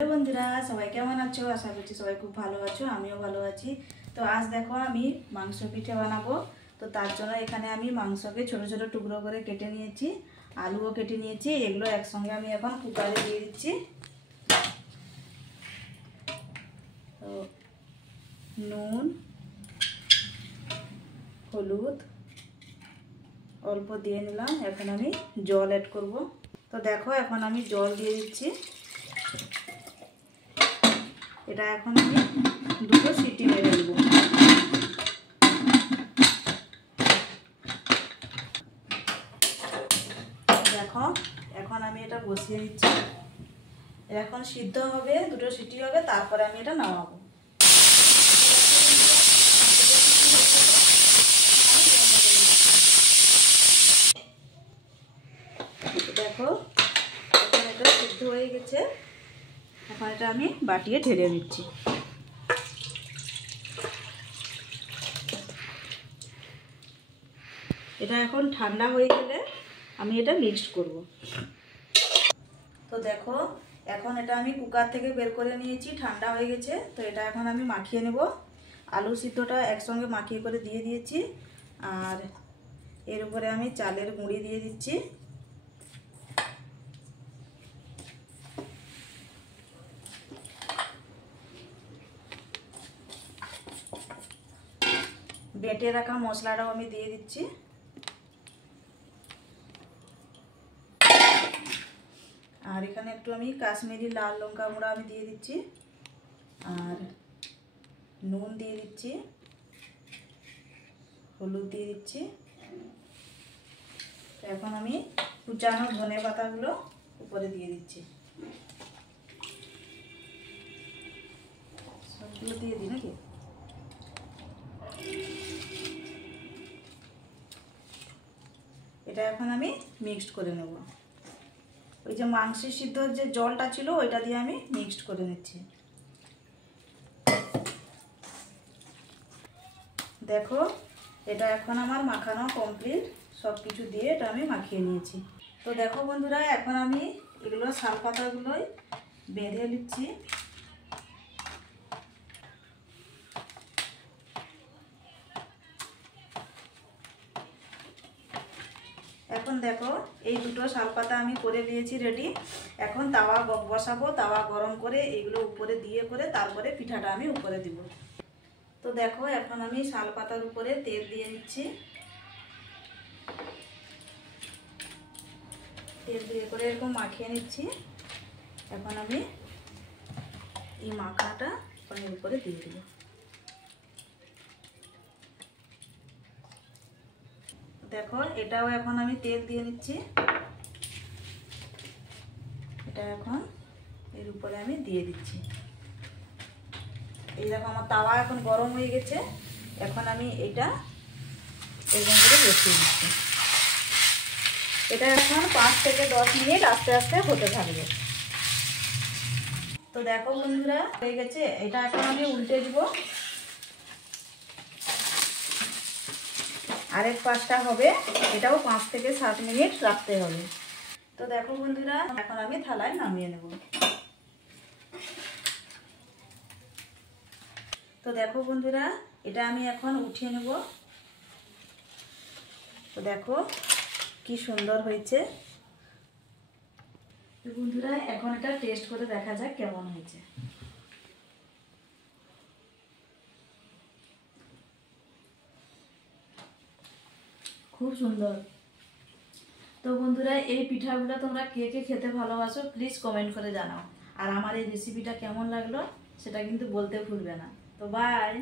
Hello বন্ধুরা, সবাই কেমন আছো? আশা করছি সবাই খুব ভালো আছো, আমিও ভালো আছি। তো আজ দেখো আমি মাংস পিঠে বানাবো। তো তার জন্য এখানে আমি মাংসকে ছোট ছোট টুকরো করে কেটে নিয়েছি, আলুও কেটে নিয়েছি। এগুলো একসঙ্গে আমি এখন কুকারে দিয়ে দিচ্ছি। তো নুন, হলুদ অল্প দিয়ে নিলাম। এখন আমি জল অ্যাড করব। তো দেখো এখন আমি জল দিয়ে দিচ্ছি। এটা এখন আমি দুটো সিটি মেরে দেবো। দেখো এখন আমি এটা বসিয়ে দিচ্ছি। এখন সিদ্ধ হবে, দুটো সিটি হবে, তারপরে আমি এটা নামাবো। দেখো এখন এটা সিদ্ধ হয়ে গেছে। এখন এটা আমি বাটিয়ে ঢেলে দিচ্ছি। এটা এখন ঠান্ডা হয়ে গেলে আমি এটা মিক্সড করব। তো দেখো এখন এটা আমি কুকার থেকে বের করে নিয়েছি, ঠান্ডা হয়ে গেছে। তো এটা এখন আমি মাখিয়ে নেব। আলু সিদ্ধটা একসঙ্গে মাখিয়ে করে দিয়ে দিয়েছি, আর এর উপরে আমি চালের গুঁড়ি দিয়ে দিচ্ছি। বেটে রাখা মশলাটাও আমি দিয়ে দিচ্ছি। আর এখানে একটু আমি কাশ্মীরি লাল লঙ্কা গুঁড়া আমি দিয়ে দিচ্ছি, আর নুন দিয়ে দিচ্ছি, হলুদ দিয়ে দিচ্ছি। এখন আমি কুচানো ধনে পাতাগুলো উপরে দিয়ে দিচ্ছি। সবগুলো দিয়ে দিই নাকি? এটা এখন আমি মিক্সড করে নেব। ওই যে মাংসের সিদ্ধর যে জলটা ছিল ওইটা দিয়ে আমি মিক্সড করে নিচ্ছি। দেখো এটা এখন আমার মাখানো কমপ্লিট। সব কিছু দিয়ে এটা আমি মাখিয়ে নিয়েছি। তো দেখো বন্ধুরা, এখন আমি এগুলো শাল পাতাগুলোই বেঁধে নিচ্ছি। এখন দেখো এই দুটো শালপাতা আমি করে নিয়েছি রেডি। এখন তাওয়া বসাবো, তাওয়া গরম করে এইগুলো উপরে দিয়ে করে তারপরে পিঠাটা আমি উপরে দিব। তো দেখো এখন আমি শালপাতার উপরে তেল দিয়ে নিচ্ছি। তেল দিয়ে করে এরকম মাখিয়ে নিচ্ছি। এখন আমি এই মাখাটা এর উপরে দিয়ে দিব। দেখো এটাও এখন আমি তেল দিয়ে নিচ্ছি। এটা এখন এর উপরে আমি দিয়ে দিচ্ছি। এই দেখো আমার তাওয়া এখন গরম হয়ে গেছে। এখন আমি এটা এরকম করে বসিয়ে দিচ্ছি। এটা এখন 5 থেকে 10 মিনিট আস্তে আস্তে হতে থাকবে। তো দেখো বন্ধুরা হয়ে গেছে। এটা এখন আমি উল্টে দিব। আরেক পাশটা হবে, এটাও 5 থেকে 7 মিনিট রাখতে হবে। তো দেখো বন্ধুরা এখন আমি থালায় নামিয়ে নেব। তো দেখো বন্ধুরা এটা আমি এখন উঠিয়ে নেব। তো দেখো কি সুন্দর হয়েছে। তো বন্ধুরা এখন এটা টেস্ট করে দেখা যাক কেমন হয়েছে। খুব সুন্দর। তো বন্ধুরা এই পিঠাগুলো তোমরা কে কে খেতে ভালোবাসো প্লিজ কমেন্ট করে জানাও। আর আমার এই রেসিপিটা কেমন লাগলো সেটা কিন্তু বলতে ভুলবে না। তো বাই।